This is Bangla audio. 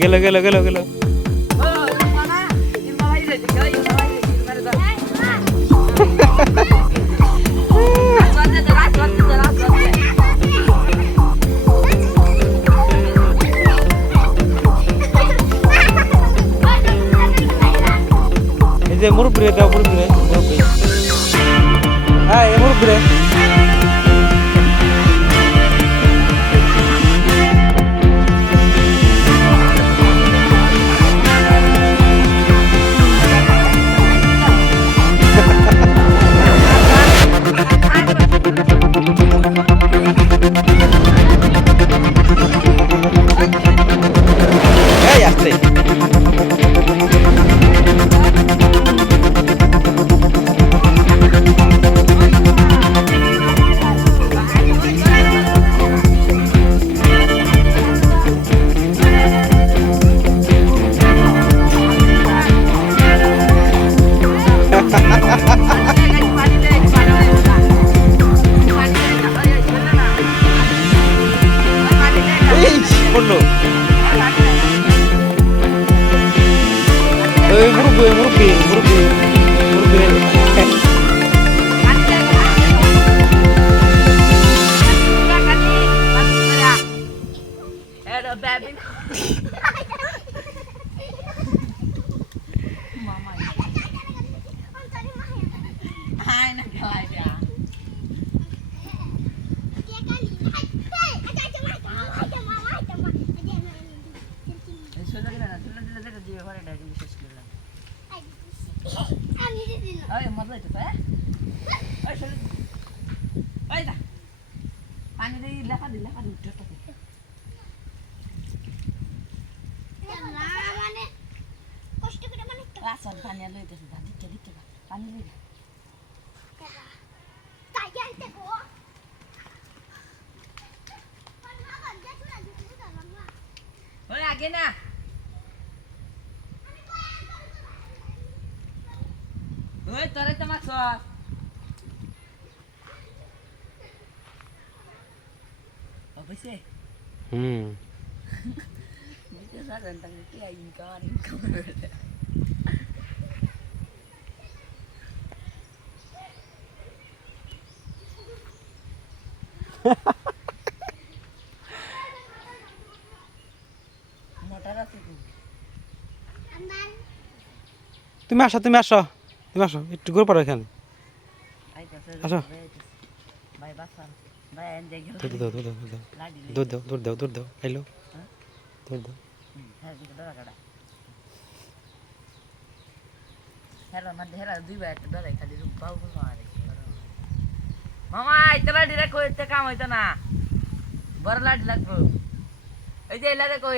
গেল গেল গেল গেল এই যে মুরব্বি দাও মুরব্বি মুরব্বি হ্যাঁ এই মুরব্বি এই আসছে পড়লো এই মুরব্বি মুরব্বি মুরব্বি মুরব্বি পানি দিয়ে লেখা দিলে পানি উঠে মানে কষ্ট করে মানে আসল পানি লইতেছে দিতে দিতে পানি লই তাই যাইতে গো ওই আগে না ওই তোরে তো মাছ Obese. Bisa saran tang ki ay ingkar. Motor আছে কি? তুমি আসো তুমি আসো তুমি আসো একটু ঘুরে পড়ো এখানে আসো ভাই বাসান ভাই এন্ডে গেল দৌড় দাও দৌড় দাও দৌড় দাও হ্যালো দৌড় দাও হ্যাঁ দিকে দৌড়া কাটা হেরা মানে হেরা দুই ভাই একটা দৌড়াই খালি বাউ মারে মামা আইতে লাডি রে কইতে কাম হইতো না বড় লাডি লাগবো এই যে এলা রে কই